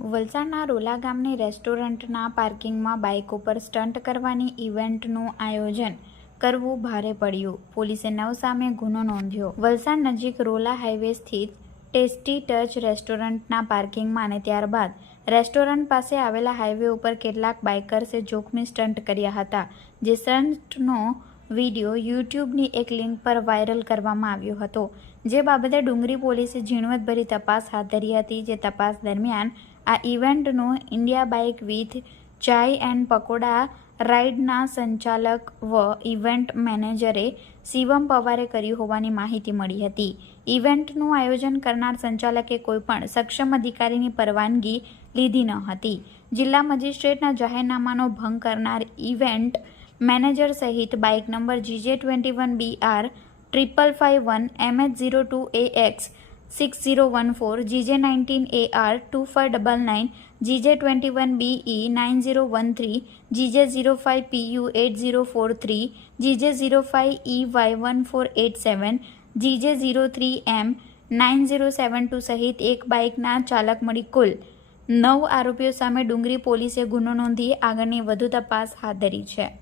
વલસાડના રોલા ગામની રેસ્ટોરન્ટના પાર્કિંગમાં બાઇક ઉપર સ્ટન્ટ કરવાની ઇવેન્ટનું આયોજન કરવું ભારે પડ્યું. પોલીસે નવ સામે ગુનો નોંધ્યો. વલસાડ નજીક રોલા હાઈવે સ્થિત ટેસ્ટી ટચ રેસ્ટોરન્ટના પાર્કિંગમાં અને ત્યારબાદ રેસ્ટોરન્ટ પાસે આવેલા હાઈવે ઉપર કેટલાક બાઇકર્સે જોખમી સ્ટન્ટ કર્યા હતા, જે સ્ટન્ટનો વીડિયો યુટ્યુબની એક લિંક પર વાયરલ કરવામાં આવ્યો હતો, જે બાબતે ડુંગરી પોલીસે ઝીણવટભરી તપાસ હાથ ધરી હતી, જે તપાસ દરમિયાન આ ઇવેન્ટનું India bike with chai and pakoda રાઇડના સંચાલક વ ઇવેન્ટ મેનેજરે શિવમ પવારે કર્યું હોવાની માહિતી મળી હતી. ઇવેન્ટનું આયોજન કરનાર સંચાલકે કોઈપણ સક્ષમ અધિકારીની પરવાનગી લીધી ન હતી. જિલ્લા મજિસ્ટ્રેટના જાહેરનામાનો ભંગ કરનાર ઇવેન્ટ મેનેજર સહિત bike number GJ twenty one B R triple five one MH zero two A X six zero one four GJ nineteen A R two five double nine GJ twenty one B E nine zero one three GJ zero five P U eight zero four three GJ zero five E Y one four eight seven GJ zero three M nine zero seven two સહિત એક બાઇકના ચાલક મળી કુલ નવ આરોપીઓ સામે ડુંગરી પોલીસે ગુનો નોંધી આગળની વધુ તપાસ હાથ ધરી છે.